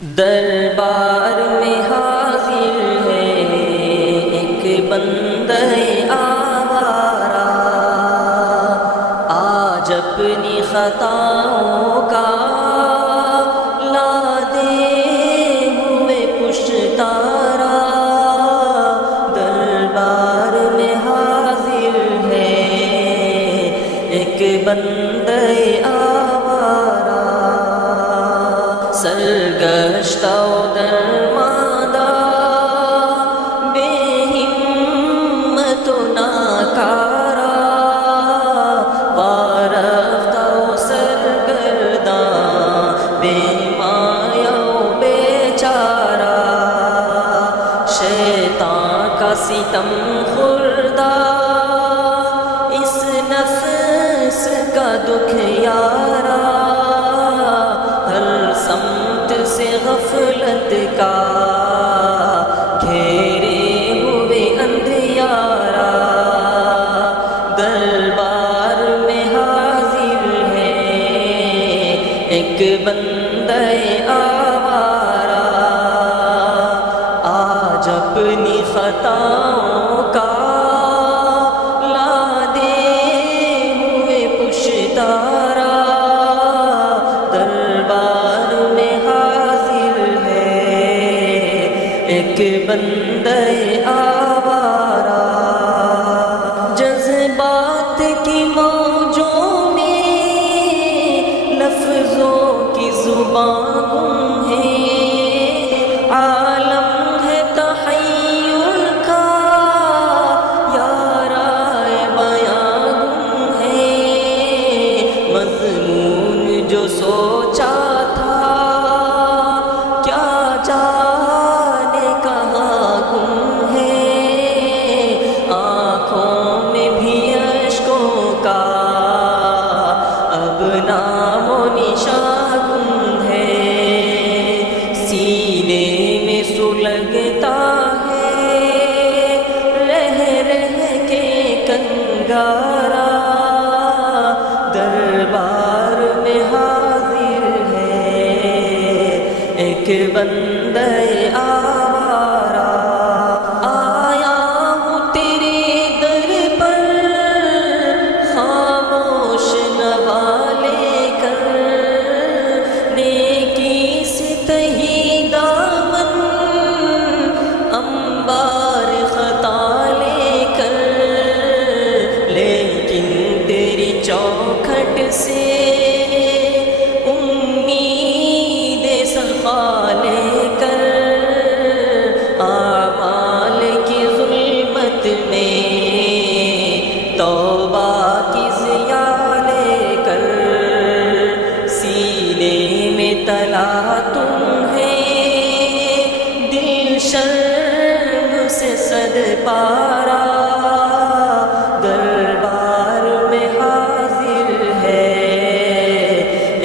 دربار میں حاضر ہے ایک بندہ آوارہ، آج اپنی خطاؤں کا لا دے ہوئے پشتارا۔ دربار میں حاضر ہے ایک بندہ آوارہ، سرگشتہ و درماندہ، بے ہمت و ناکارہ، وارفتہ و سرگرداں، بے مایہ و بے چارہ، شیطان کا ستم خوردہ، اس نفس کا دکھ یارا، ہر سمت سے غفلت کا گھیرے ہوئے اندھیارا۔ دربار میں حاضر ہے ایک بندہ آوارہ، آج اپنی خطاؤں کا لا دے ہوئے پشتارا۔ دربار میں حاضر ہے ایک بندہ آوارہ، جذبات کی موجوں میں لفظوں کی زبان گم ہے، عالم ہے تحیر کا یارائے بیاں گم ہے، مضمون جو سوچا تھا کیا جانے کہاں گم ہے، آنکھوں میں بھی اشکوں کا اب نام و نشاں گم ہے، سینے میں سلگتا ہے رہ رہ کے کنگارا۔ دربار میں حاضر ہے ایک بندہ آوارہ، آیا ہوں تیرے در پر خاموش نوا لے کر، نیکی سے تہی دامن انبار خطا لے کر، لیکن تیری چوکھٹ سے امید صفا لے کر، اعمال کی ظلمت میں توبہ کی ضیاء لے کر، سینے میں تلا تم ہے دل شرم سے صد پارا۔ دربار میں حاضر ہے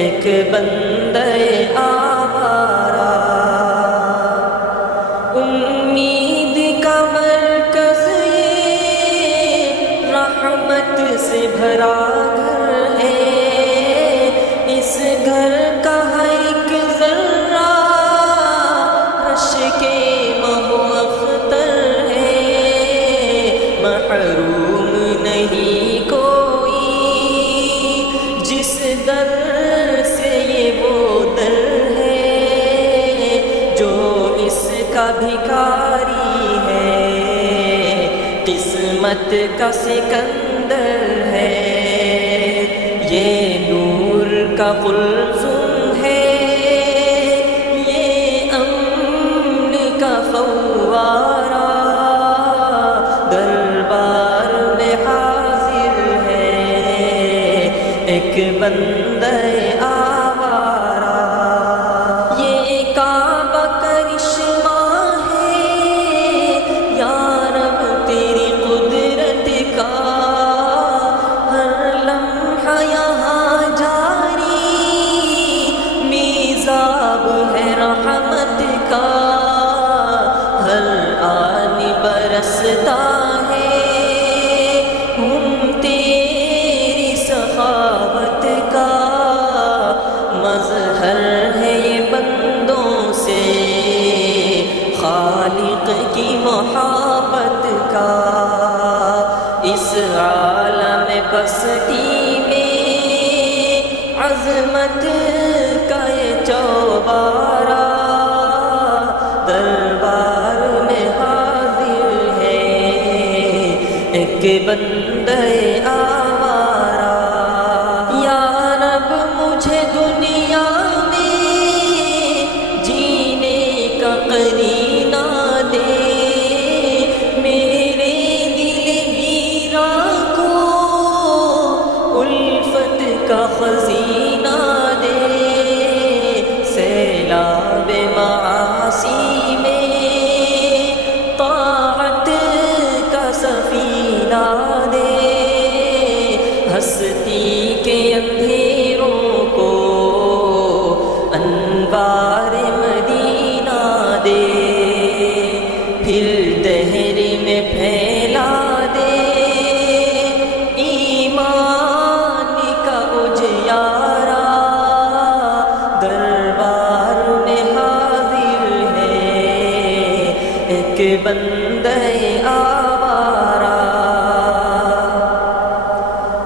ایک بندہ آوارہ، امید کا مرکز یہ رحمت سے بھرا گھر ہے، اس گھر کا ایک ذرہ رش کے مہ و اختر ہے، محروم نہیں کوئی جس در سے یہ وہ در ہے، جو اس کا بھکاری ہے قسمت کا سکندر ہے، یہ نور کا قلزم ہے، یہ امن کا فوارہ۔ دربار میں حاضر ہے ایک بندہ آوارہ، یہ کعبہ کرشمہ ہے یا رب تیری قدرت کا، ہر لمحہ یہاں جاری میزاب ہے رحمت کا، ہر آن برستا ہے تیری سخاوت کا، اس عالم پستی میں عظمت کا یہ چوبارہ دربار میں حاضر ہے ایک بندہ آوارہ۔ یا رب مجھے دنیا میں جینے کا قرینہ دے، میرے دل ویراں کو الفت کا خزینہ دے، سیلاب معاصی میں طاعت کا سفینہ دے، ہستی کے اندھیروں کو انوار مدینہ دے، پھر دہر میں پھیلا دے ایمان کا اجیارہ، دربار میں حاضر ہے ایک بندہ آوارہ۔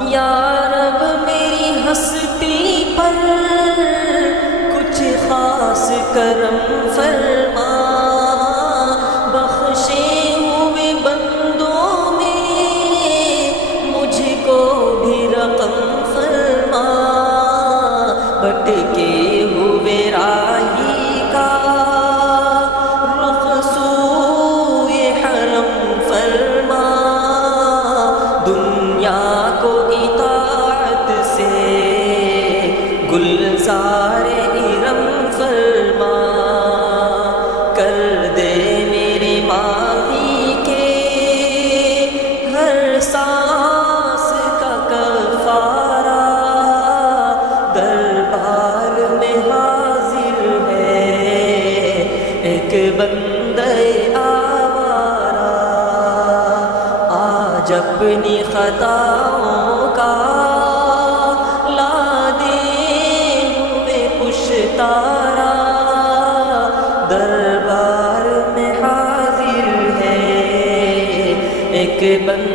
یا رب میری ہستی پر کچھ خاص کرم فرما، بخشے ہوئے بندوں میں مجھ کو بھی رقم فرما، بھٹکے ہوئے راہی کا رخ سوئے حرم فرما، دنیا کو اطاعت سے گلزار ارم فرما، کر دے میرے ماضی کے ہر سانس کا کفارہ، دربار میں حاضر ہے ایک بندہ آوارہ، آج اپنی خطاؤں کا لا دے ہوئے پشتارا، دربار میں حاضر ہے ایک بندہ